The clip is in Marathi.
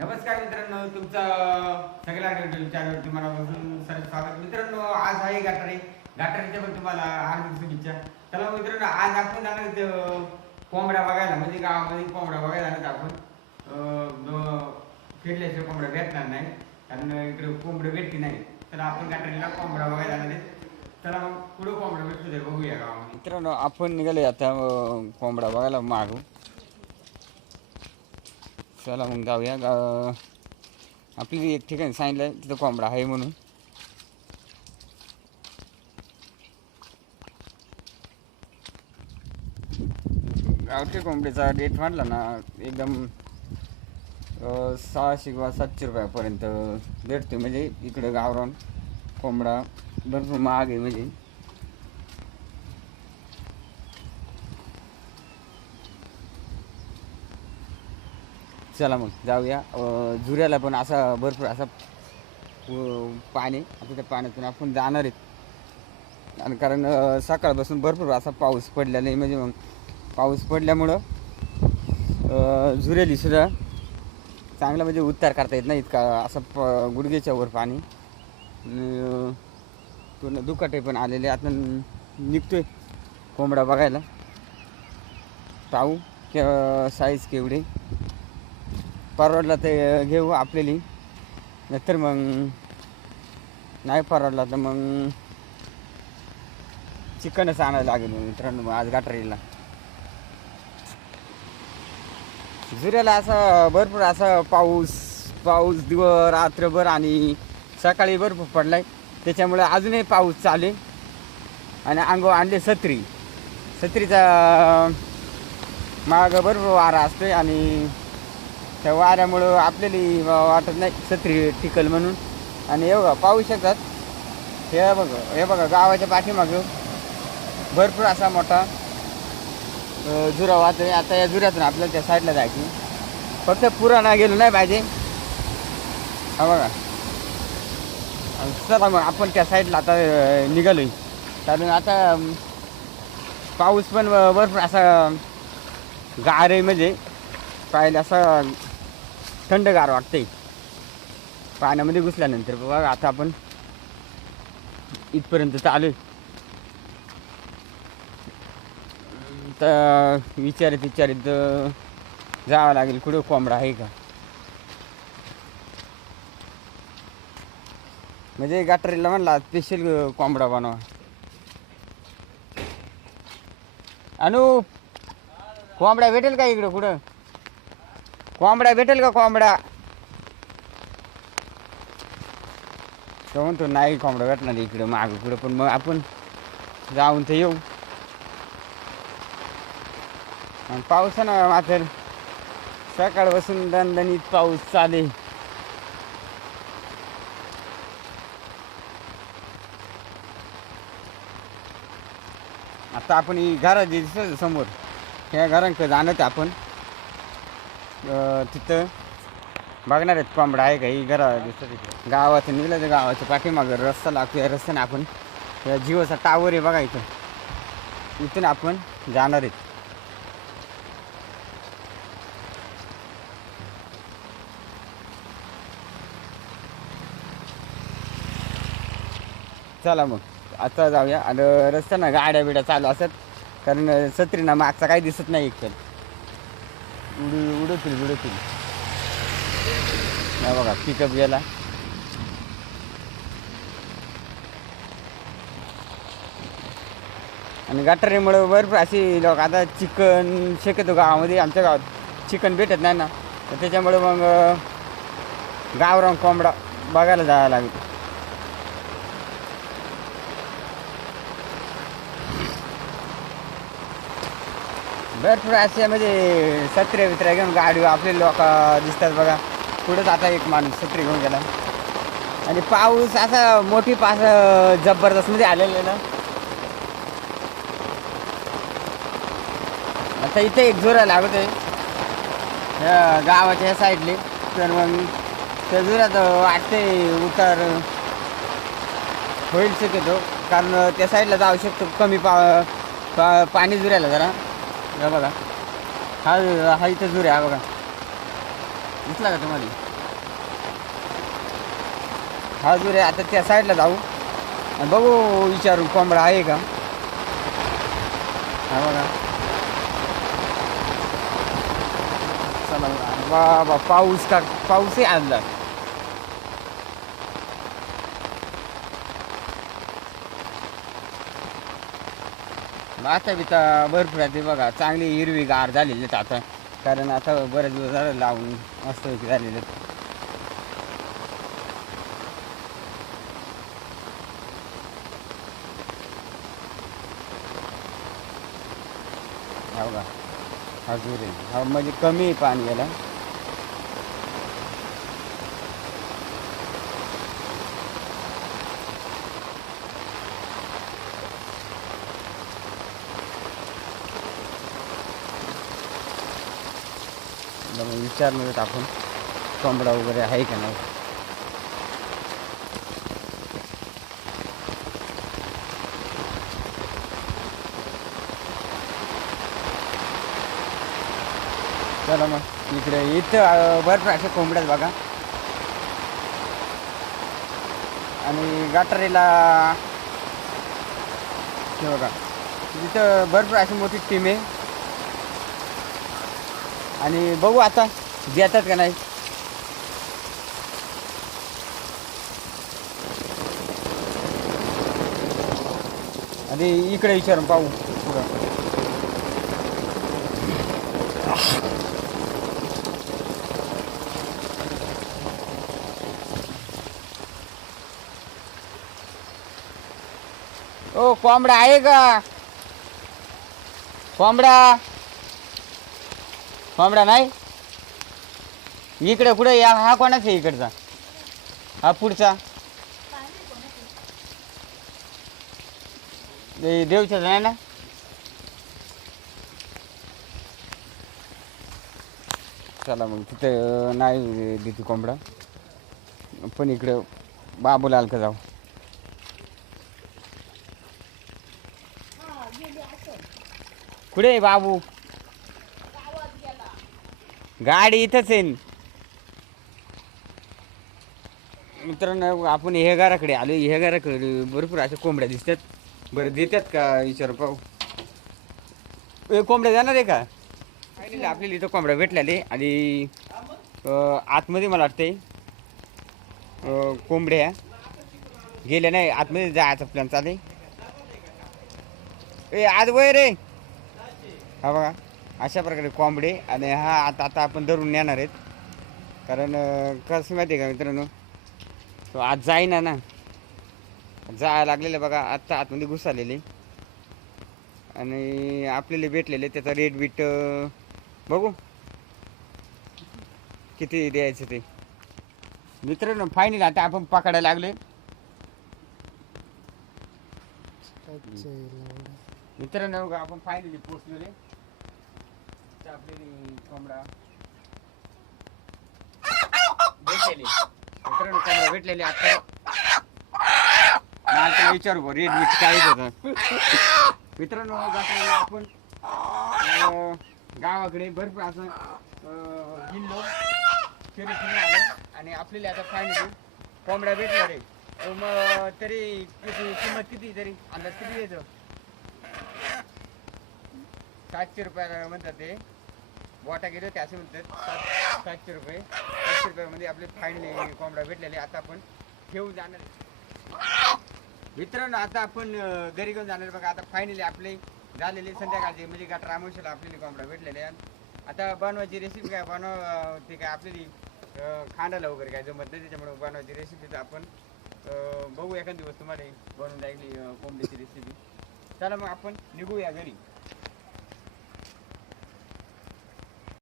नमस्कार मित्रांनो तुमचं सगळ्या युट्यूब चॅनलवरती मनापासून सर स्वागत. मित्रांनो आज आहे गाठारे. गाठारीच्या पण तुम्हाला हार्दिक शुभेच्छा. चला मित्रांनो आज आपण जाणार कोंबड्या बघायला. म्हणजे गावामध्ये कोंबड्या बघायला जाणार आपण. फिरल्याशिवाय कोंबड्या भेटणार नाही. कारण इकडे कोंबड्या भेटली नाही. तर आपण गाठारीला कोंबड्या बघायला जाणार चला मग पुढे कोंबड्या भेटतो बघूया गावामध्ये. मित्रांनो आपण निघाले आता कोंबड्या बघायला मागू चला मग जाऊया. गा आपली एक ठिकाणी सांगितलं आहे तिथं कोंबडा आहे म्हणून. गावठी कोंबडीचा रेट म्हटला ना एकदम सहाशे किंवा सातशे रुपयापर्यंत भेटतो म्हणजे इकडं गावरान कोंबडा भरपूर महाग आहे म्हणजे. चला मग जाऊया. झुऱ्याला पण असा भरपूर असा पाणी आता त्या पाण्यातून आपण जाणार आहेत. आणि कारण सकाळपासून भरपूर असा पाऊस पडलेला आहे. म्हणजे मग पाऊस पडल्यामुळं अं, सुद्धा चांगला म्हणजे उद्धार करता येत नाही. इतका असं प गुडघ्याच्या वर पाणी. पूर्ण दुकाटे पण आलेले आता निघतोय कोंबडा बघायला. पाहू के साईज केवढी. परवडला ते घेऊ आपल्याली. नाहीतर मग नाही परवडला तर मग चिकनच आणायला लागेल मग मित्रांनो मग आज गाठरीला झुऱ्याला असा भरपूर असा पाऊस पाऊस दिव रात्रभर आणि सकाळी भरपूर पडलाय. त्याच्यामुळे अजूनही पाऊस चाले आणि अंगो आणले सत्री. सत्रीचा माग भरपूर वारा असतोय आणि त्या वाऱ्यामुळं आपल्याला वाटत नाही सत्री टिकल म्हणून. आणि हे बघा पाहू शकतात. हे बघा हे बघा गावाच्या पाठीमागं भरपूर असा मोठा जुरा वाहतो आता या जुऱ्यातून आपल्याला त्या साईडला जायची फक्त पुराणा गेलो नाही पाहिजे. हा बघा. चला मग आपण त्या साईडला आता निघालो कारण आता पाऊस पण भरपूर असा गारे म्हणजे. पाहिलं असं थंडगार वाटतंय. पाण्यामध्ये घुसल्यानंतर बघा आता आपण इथपर्यंत चालू. आहे. तर विचारित विचारित जावं लागेल. कुठं कोंबडा आहे का? म्हणजे गाठरीला म्हणला स्पेशल कोंबडा बनवा. अनु कोंबडा भेटेल का इकडं कुठं? कोंबडा भेटेल का कोंबडा तो म्हणतो नाही कोंबडा भेटणार इकडं माग कुठं पण मग आपण जाऊन ते येऊ. आणि पावसानं मात्र बसून दणदणीत पाऊस चाले आता आपण ही घरात समोर. ह्या घरांकडे जाणत आपण. अं, तिथं बघणार आहेत कोंबडा आहे का ही घरा गावाचं निघलं तर गावाच्या पाठीमागं रस्ता लागतो या रस्त्याने आपण या जिओचा टावर आहे बघा इथं. इथून आपण जाणार आहेत. चला मग आता जाऊया. आणि रस्त्यानं गाड्या बिड्या चालू असतात. कारण सत्रीना मागचा काही दिसत नाही एक तर उडी उडतील उडतील. नाही बघा पिकअप गेला. आणि गटारीमुळे भरपूर अशी लोक आता चिकन शक्यतो गावामध्ये आमच्या गावात चिकन भेटत नाही ना. तर त्याच्यामुळे मग अं, गावरान कोंबडा बघायला जायला लागतो भरपूर असे म्हणजे सत्रे बित्रे घेऊन गाडी आपले लोक दिसतात बघा. पुढंच आता एक माणूस सत्रे घेऊन गेला. आणि पाऊस असा मोठी पास जबरदस्त म्हणजे आलेला ना. आता इथे एक जोरा लागत आहे ह्या गावाच्या ह्या साईडले. तर मग त्या जोरात वाटते उतार होईल शक्यतो. कारण त्या साईडला जाऊ शकतो कमी पा पा पाणी जुऱ्याला जरा. हे बघा. हा हा इथं जुऱ्या हा बघा. दिसला का तुम्हाला? हा जो आहे आता त्या साईडला जाऊ. आणि बघू विचारू कोंबडा आहे का? हा बघा. चला बघा. वा पाऊस का पाऊसही आणला. आता बी तर भरपूर आहे बघा. चांगली हिरवी गार झालेली आहेत आता. कारण आता बरेच दिवस झालं लावून मस्त झालेले आहेत. हो बघा. हजूर आहे हा म्हणजे कमी आहे पाणी याला. मग विचारणार आपण. कोंबडा वगैरे आहे का नाही? चला मग इकडे इथं भरपूर असे कोंबड्यात बघा. आणि गाटारीला हे बघा. इथं भरपूर अशी मोठी टीम आहे. आणि बघू आता देतात का नाही. आणि इकडे विचारून पाहू पुढं. ओ कोंबडा आहे का? कोंबडा! कोंबडा नाही? इकडे कुठे या हा कोणाचा आहे इकडचा? हा पुढचा? दे- देवचा नाही ना? चला मग तिथं नाही देते कोंबडा. पण इकडं बाबूलाल का जाऊ. कुठे आहे बाबू? गाडी इथंच आहे. मित्रांनो आपण हे घराकडे आलो हे घराकडे भरपूर अशा कोंबड्या दिसतात. बरं देतात का विचार पाहू? ए, कोंबड्या जाणार आहे का? आपल्याला इथं कोंबड्या भेटलेले आणि अं, आतमध्ये मला वाटते कोंबड्या गेल्या नाही आतमध्ये जायचा प्लॅन चालेल ए आज वय रे? हा बघा. अशा प्रकारे कोंबडे आणि हा आता आता आपण धरून नेणार आहेत. कारण कसं माहिती आहे का मित्रांनो? तो आज जाईना ना. जायला लागलेले बघा आत्ता आतमध्ये घुसालेले. आणि आपल्याला भेटलेले त्याचा रेट बीट बघू. किती द्यायचं ते. मित्रांनो फायनल आता आपण पकडायला लागले मित्रांनो बघा, आपण फायनली पोचलेले आपली कोंबडा. भेटलेली. मित्रांनो कोंबडा भेटलेली. आता मला विचारू बरं रेट बीट काय होतं मित्रांनो जाताना आपण अं, गावाकडे भरपूर असं अं, हिंडलो फिरून फिरून आलो. आणि आपल्याला आता फायनली कोंबडा भेटला रे. तर मग तरी किती किंमत किती तरी? अंदाज किती द्यायचं सातशे रुपयाला म्हणतात ते. वाटा गेलो ते असे म्हणतात. सात सातशे रुपये. सातशे रुपयामध्ये आपले फायनली कोंबडा भेटलेले. आता आपण घेऊन जाणार मित्रांनो आता आपण घरी घेऊन जाणार बघा आता फायनली आपले झालेले संध्याकाळचे म्हणजे गटर आमुषाला आपल्याला कोंबडा भेटलेले आहे. आता बनवायची रेसिपी काय? बनव ते काय आपल्याली खांडाला वगैरे काय जमत नाही. त्याच्यामुळे बनवायची रेसिपी तर आपण बघू एखाद दिवस तुम्हाला बनवून राहिली कोंबडीची रेसिपी चला मग आपण निघूया घरी.